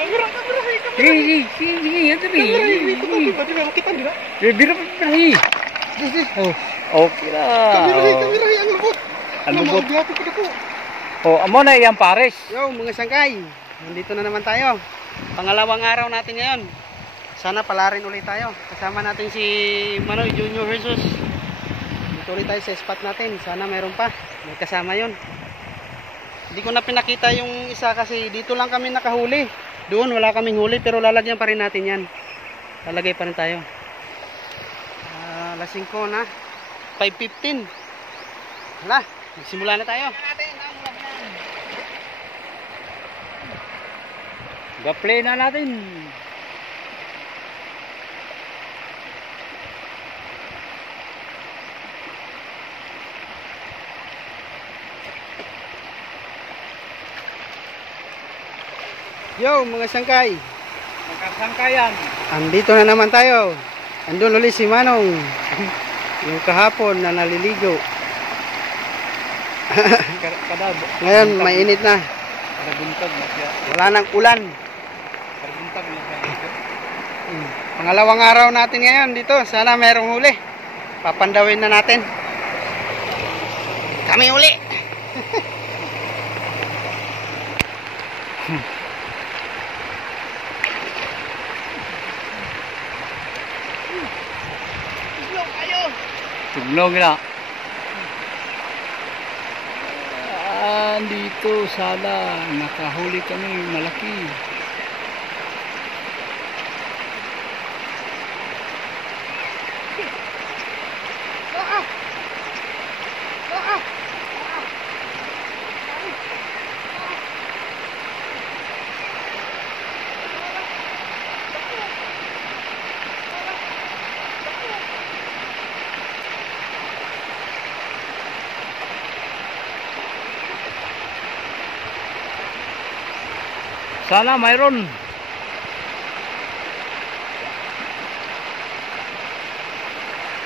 Kamera. Sige, yan tabi. Kamera, makita nila. Bira pa pirahi. Oh, okay na. Kamera, ang lubot. Ang lubot. Biyato ko na po. Oh, amo na yung pares. Yo, mga sangkay. Nandito na naman tayo. Pangalawang araw natin ngayon. Sana pala rin ulit tayo. Kasama natin si Manoy Junior Jesus. Dito ulit tayo sa spot natin. Sana mayroon pa. May kasama yon. Hindi ko na pinakita yung isa kasi dito lang kami nakahuli. Doon wala kaming huli pero lalagyan pa rin natin yan. Lalagay pa rin tayo. Lasing ko na. 5:15. Hala, magsimula na tayo. Ga-play na natin. Yo, mga sangkay. Magkasangkayan. Andito na naman tayo. Andun ulit si Manong. Yung kahapon na naliligo. Ngayon, mainit na. Wala nang ulan. Pangalawang araw natin ngayon dito. Sana merong huli. Papandawin na natin. Kami huli. Tuglong na. Dito sana nakahuli kami malaki. Sana mayroon.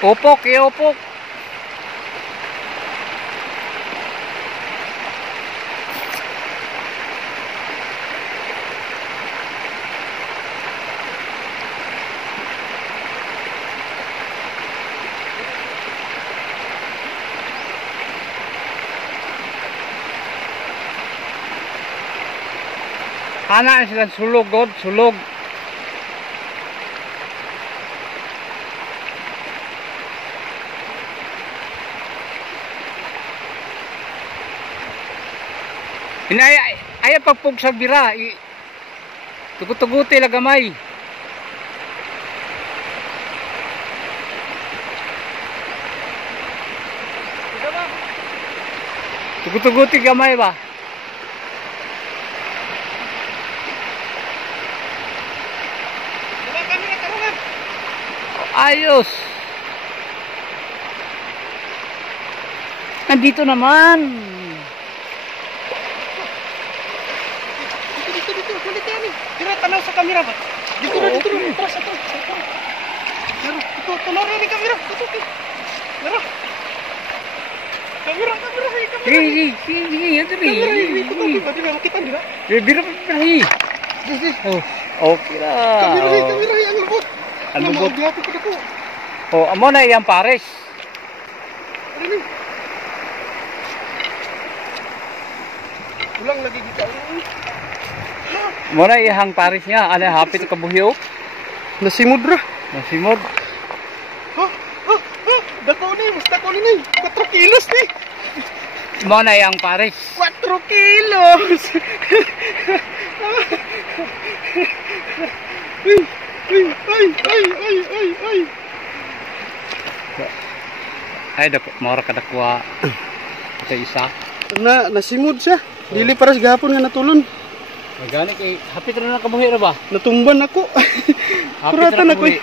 Upok, iupok. Ana sila sulog, God, sulog. Ay pagpug sa bira. Tugut-tuguti lagamay. Tugut-tuguti gamay ba? Ayos. Nandito naman. Dito. Kulit yan eh. Tira, tanaw sa kamera ba? Dito. Atras. Pero, ito, tanaw rin yung kamera. Pero. Kamera. Sige, yan tabi. Kamera, di ba makita nila? Bira pa pirahi. Oh, okay na. Kamera, ang lubot. Ang lubot. Biyato ko na po. Oh, amo na yung pares. Ano? Ulang lagi kita. Amo na yung pares niya. Ano, hapit ka buhiyo? Nasimod ra. Nasimod. Dako ni, basta ko ni. 4 kilos ni. Amo na yung pares. 4 kilos. Ay, mora ka dakuha. Ito isa. Nasimod siya. Dili paras gahapon nga natulon. Magani kay hapit na kabuhi ra ba? Natumban ako. Hapit na kabuhi.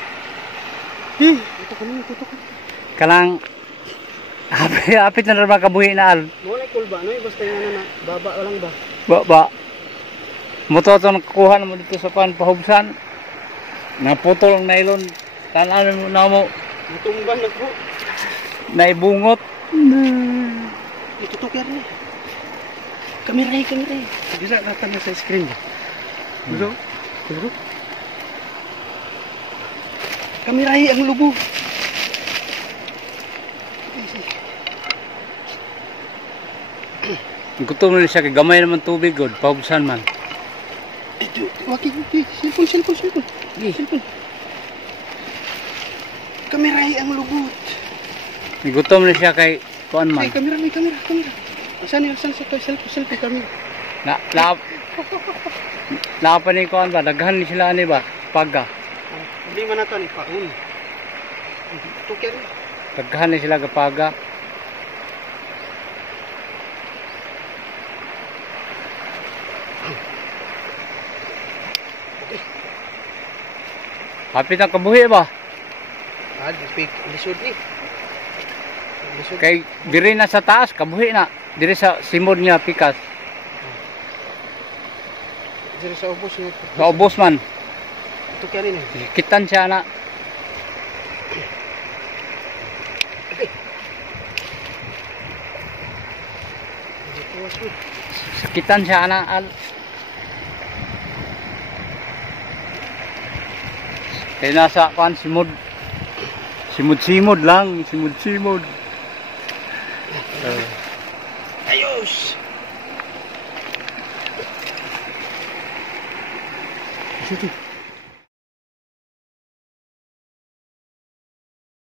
Ito ko. Kanang hapit na ba kabuhi na al? Mo na kulba no, basta nga na baba lang ba? Ba. Mototon kuha mo dito sa pahubsan. Naputol ang nylon. Tanan mo na mo. Natumban ako. Naibungot. Itutok yan eh. Kamera. Dila natin sa screen. Hello? Siguro. Kamirahi ang lubog. Gutom na siya kay gamay naman tubig god, paubsan man. Ito, waki, cellphone. Cellphone. Kamirahi ang lubot. Gutom na siya kay kuan man. Ay, kamera. Asan sa to selfie kamera. Na pa ni kuan ba, daghan ni sila ani ba? Paga. Hindi man nato ni paun. Tuker. Daghan ni sila gapaga. Hapit ang kabuhi ba? Lisod ni. Kay diri na sa taas, kabuhi na. Diri sa simod niya pikas. Diri sa ubos ni. Sa ubos man. Tuker ni. Kitan siya na. Sakitan siya na. Kaya nasa kuan simod. Simod lang, simod. Ayos. Sige.